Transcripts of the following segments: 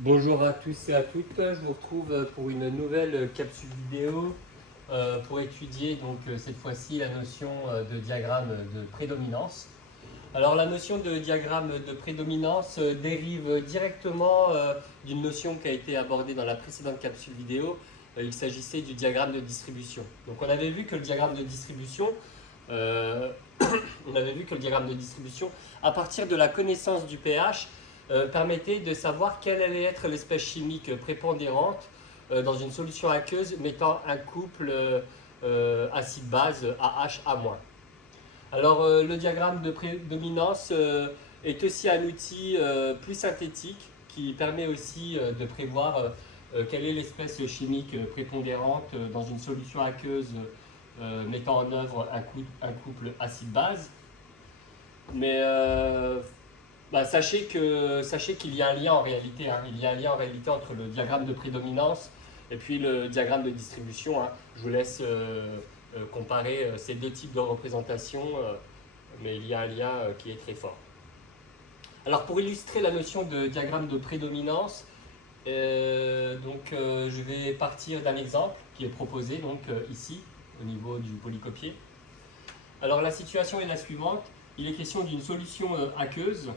Bonjour à tous et à toutes, je vous retrouve pour une nouvelle capsule vidéo pour étudier cette fois-ci la notion de diagramme de prédominance. Alors la notion de diagramme de prédominance dérive directement d'une notion qui a été abordée dans la précédente capsule vidéo. Il s'agissait du diagramme de distribution. Donc on avait vu que le diagramme de distribution, euh, à partir de la connaissance du pH, permettait de savoir quelle allait être l'espèce chimique prépondérante dans une solution aqueuse mettant un couple acide-base AH-A-. Alors le diagramme de prédominance est aussi un outil plus synthétique qui permet aussi de prévoir quelle est l'espèce chimique prépondérante dans une solution aqueuse mettant en œuvre un couple acide-base. Mais sachez qu'il y a un lien en réalité, hein. Il y a un lien en réalité entre le diagramme de prédominance et puis le diagramme de distribution, hein. Je vous laisse comparer ces deux types de représentations, mais il y a un lien qui est très fort. Alors pour illustrer la notion de diagramme de prédominance, je vais partir d'un exemple qui est proposé ici au niveau du polycopier. Alors la situation est la suivante. Il est question d'une solution aqueuse.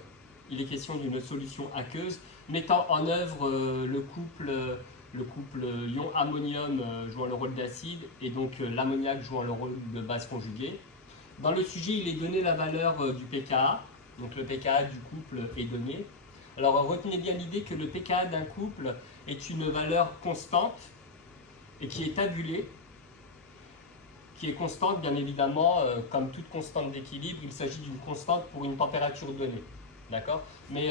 Il est question d'une solution aqueuse mettant en œuvre le couple ion ammonium jouant le rôle d'acide et donc l'ammoniac jouant le rôle de base conjuguée. Dans le sujet, il est donné la valeur du pKa. Donc le pKa du couple est donné. Alors retenez bien l'idée que le pKa d'un couple est une valeur constante et qui est tabulée, qui est constante bien évidemment, comme toute constante d'équilibre, il s'agit d'une constante pour une température donnée. D'accord? Mais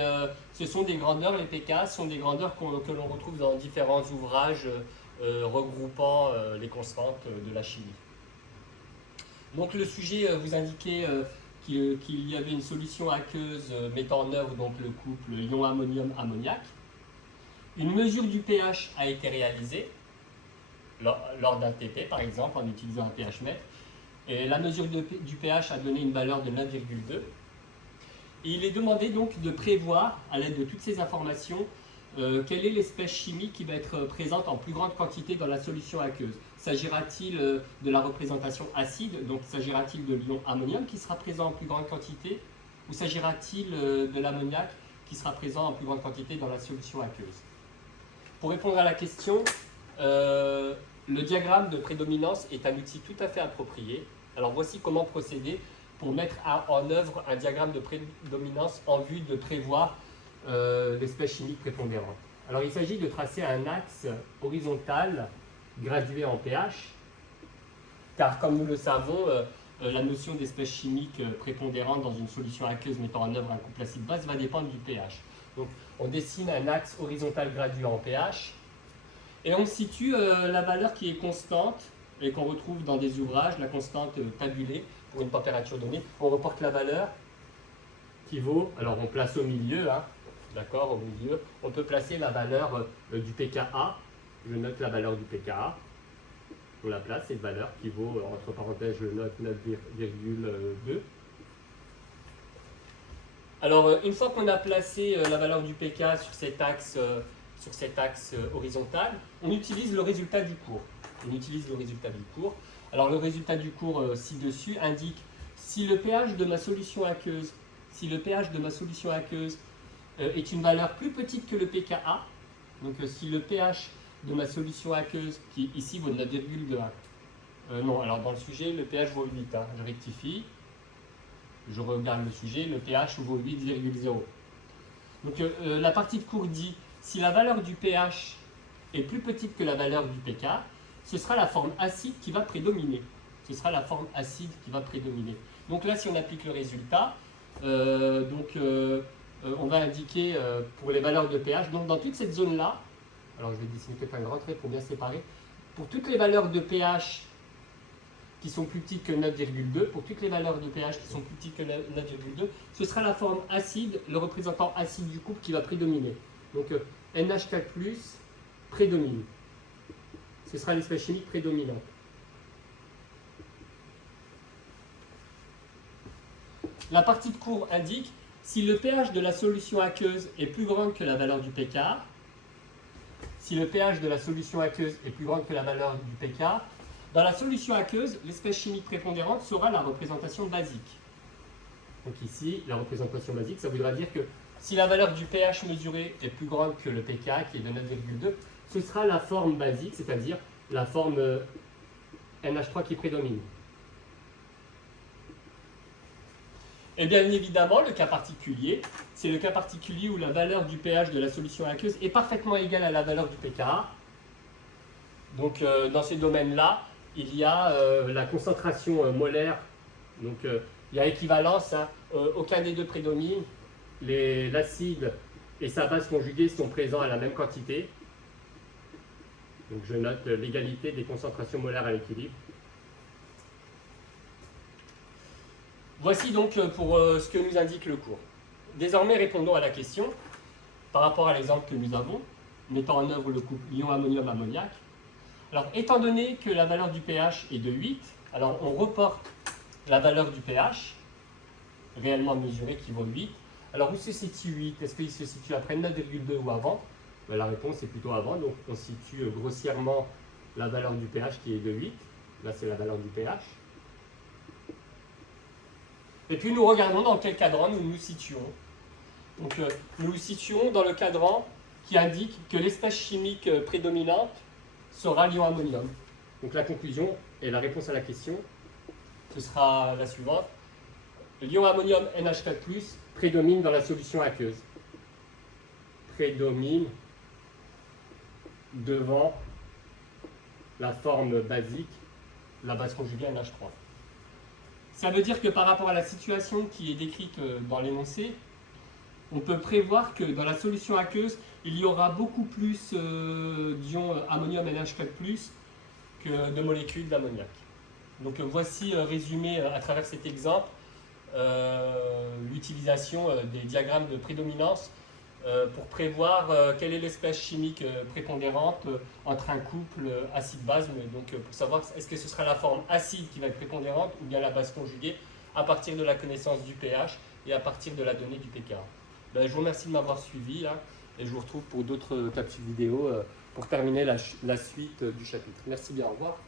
ce sont des grandeurs, les pKa sont des grandeurs que l'on retrouve dans différents ouvrages regroupant les constantes de la chimie. Donc le sujet vous indiquait qu'il y avait une solution aqueuse mettant en œuvre donc, le couple ion ammonium-ammoniac. Une mesure du pH a été réalisée lors d'un TP par exemple en utilisant un pH mètre. Et la mesure du pH a donné une valeur de 9,2. Et il est demandé donc de prévoir, à l'aide de toutes ces informations, quelle est l'espèce chimique qui va être présente en plus grande quantité dans la solution aqueuse. S'agira-t-il de la représentation acide, donc s'agira-t-il de l'ion ammonium qui sera présent en plus grande quantité, ou s'agira-t-il de l'ammoniac qui sera présent en plus grande quantité dans la solution aqueuse? Pour répondre à la question, le diagramme de prédominance est un outil tout à fait approprié. Alors voici comment procéder pour mettre en œuvre un diagramme de prédominance en vue de prévoir l'espèce chimique prépondérante. Alors il s'agit de tracer un axe horizontal gradué en pH, car comme nous le savons, la notion d'espèce chimique prépondérante dans une solution aqueuse mettant en œuvre un couple acide-base va dépendre du pH. Donc on dessine un axe horizontal gradué en pH, et on situe la valeur qui est constante et qu'on retrouve dans des ouvrages, la constante tabulée pour une température donnée. On reporte la valeur qui vaut, alors on place au milieu, hein, d'accord, au milieu, on peut placer la valeur du pKa. Je note la valeur du pKa. On la place, cette valeur qui vaut, entre parenthèses, je note 9,2. Alors, une fois qu'on a placé la valeur du pK sur cet axe horizontal, on utilise le résultat du cours. Alors, le résultat du cours ci-dessus indique si le pH de ma solution aqueuse, est une valeur plus petite que le pKa, donc si le pH de ma solution aqueuse, qui ici vaut 9,2, non, alors dans le sujet, le pH vaut 8, hein, je rectifie. Je regarde le sujet, le pH vaut 8,0. Donc la partie de cours dit, si la valeur du pH est plus petite que la valeur du pK, ce sera la forme acide qui va prédominer. Donc là, si on applique le résultat, on va indiquer pour les valeurs de pH, donc dans toute cette zone-là, alors je vais dessiner peut-être un grand trait pour bien séparer, pour toutes les valeurs de pH qui sont plus petites que 9,2, pour toutes les valeurs de pH qui sont plus petites que 9,2, ce sera la forme acide, le représentant acide du couple qui va prédominer. Donc NH4+, prédomine. Ce sera l'espèce chimique prédominante. La partie de cours indique si le pH de la solution aqueuse est plus grand que la valeur du pK, si le pH de la solution aqueuse est plus grand que la valeur du pK. Dans la solution aqueuse, l'espèce chimique prépondérante sera la représentation basique. Donc ici, la représentation basique, ça voudra dire que si la valeur du pH mesuré est plus grande que le pK, qui est de 9,2, ce sera la forme basique, c'est-à-dire la forme NH3 qui prédomine. Et bien évidemment, le cas particulier, c'est le cas particulier où la valeur du pH de la solution aqueuse est parfaitement égale à la valeur du pKa. Donc dans ces domaines-là, il y a la concentration molaire, donc il y a équivalence, hein, aucun des deux prédomine, l'acide et sa base conjuguée sont présents à la même quantité. Donc je note l'égalité des concentrations molaires à l'équilibre. Voici donc pour ce que nous indique le cours. Désormais, répondons à la question, par rapport à l'exemple que nous avons, mettant en œuvre le couple ion ammonium-ammoniac. Alors, étant donné que la valeur du pH est de 8, alors on reporte la valeur du pH, réellement mesurée, qui vaut 8. Alors, où se situe 8? Est-ce qu'il se situe après 9,2 ou avant? Ben, la réponse est plutôt avant, donc on situe grossièrement la valeur du pH qui est de 8. Là, c'est la valeur du pH. Et puis nous regardons dans quel cadran nous nous situons. Donc nous nous situons dans le cadran qui indique que l'espèce chimique prédominante sera l'ion ammonium. Donc la conclusion et la réponse à la question, ce sera la suivante. L'ion ammonium NH4+, prédomine dans la solution aqueuse. Prédomine devant la forme basique, la base conjuguée NH3. Ça veut dire que par rapport à la situation qui est décrite dans l'énoncé, on peut prévoir que dans la solution aqueuse, il y aura beaucoup plus d'ions ammonium NH4+, que de molécules d'ammoniac. Donc voici résumé à travers cet exemple l'utilisation des diagrammes de prédominance pour prévoir quelle est l'espèce chimique prépondérante entre un couple acide-base, donc pour savoir est-ce que ce sera la forme acide qui va être prépondérante ou bien la base conjuguée à partir de la connaissance du pH et à partir de la donnée du pKa. Ben, je vous remercie de m'avoir suivi là, et je vous retrouve pour d'autres capsules vidéo pour terminer la suite du chapitre. Merci bien, au revoir.